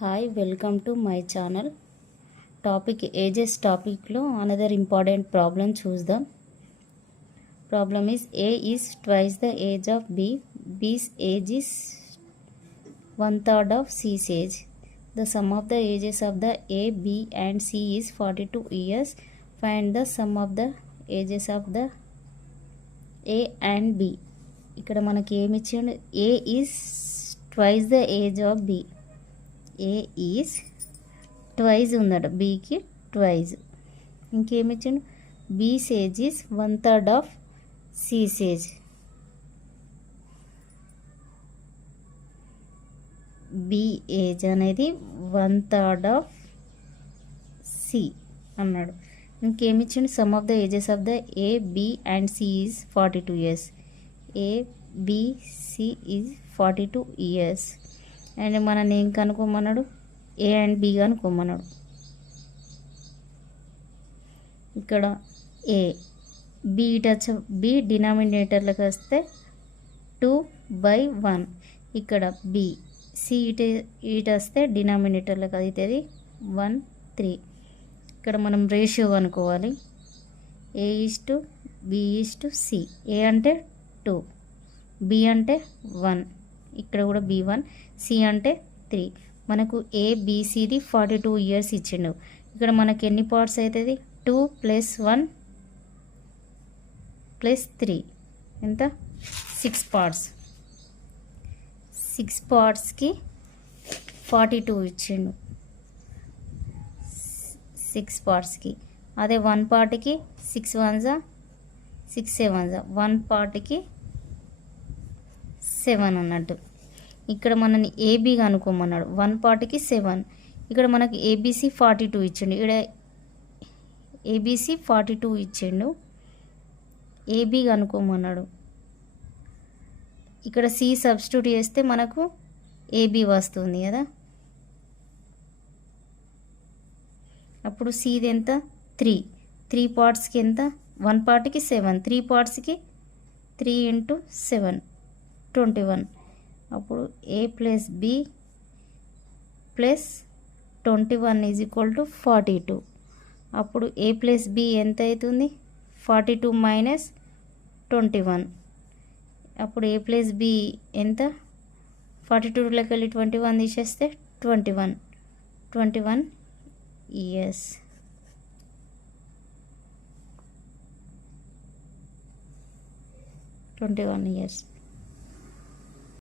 Hi, welcome to my channel. Topic ages topic lo another important problem చూద్దాం. Problem is A is twice the age of B. B's age is 1/3 of C's age. The sum of the ages of the A, B and C is 42 years. Find the sum of the ages of the A and B. ఇక్కడ మనకి ఏమి ఇచ్చిండు? A is twice the age of B. A is twice ఉందట, బీకి twice. ఇంకేమి ఇచ్చిండు? B's age is 1/3 of C's age. B age అనేది 1/3 of C అన్నాడు. ఇంకేమి ఇచ్చిండు? Sum of the ages of the A, B and C is 42 years. A, B, C is 42 years. And మనని ఏం కనుక్కోమన్నాడు? ఏ అండ్ బి కనుక్కోమన్నాడు. ఇక్కడ ఏ, B ఇటు B డినామినేటర్లకు వస్తే 2/1. ఇక్కడ బి, సి ఇటు వస్తే డినామినేటర్లకు అవుతుంది 1/3. ఇక్కడ మనం రేషియో కనుక్కోవాలి. A:B:C. ఏ అంటే 2, బి అంటే 1, ఇక్కడ కూడా B1, సి అంటే 3. మనకు ఏబిసిది 42 ఇయర్స్ ఇచ్చిండు. ఇక్కడ మనకి ఎన్ని పార్ట్స్ అవుతుంది? 2 + 1 + 3 ఎంత? 6 పార్ట్స్. 6 పార్ట్స్కి 42 ఇచ్చిండు. 6 పార్ట్స్కి. అదే 1 పార్ట్కి 6 1s 6 7s, 1 పార్ట్కి 7 అన్నట్టు. ఇక్కడ మనని ఏబీ కనుక్కోమన్నాడు. 1 పార్ట్కి 7. ఇక్కడ మనకి ఏబీసీ 42 ఇచ్చిండు. ఇక్కడ ఏబీసీ 42 ఇచ్చిండు. ఏబీ కనుక్కోమన్నాడు. ఇక్కడ సి సబ్స్టిట్యూట్ చేస్తే మనకు ఏబీ వస్తుంది కదా. అప్పుడు సిది ఎంత? 3. 3 పార్ట్స్కి ఎంత? 1 పార్ట్కి 7, 3 పార్ట్స్కి 3 × 7 21. అప్పుడు ఏ ప్లస్ బి ప్లస్ 21 = 42. అప్పుడు ఏ ప్లస్ బి ఎంత అవుతుంది? 42 - 21. అప్పుడు ఏ ప్లస్ బి ఎంత? 42లోకి వెళ్ళి 21 తీసేస్తే 21 ఇయర్స్.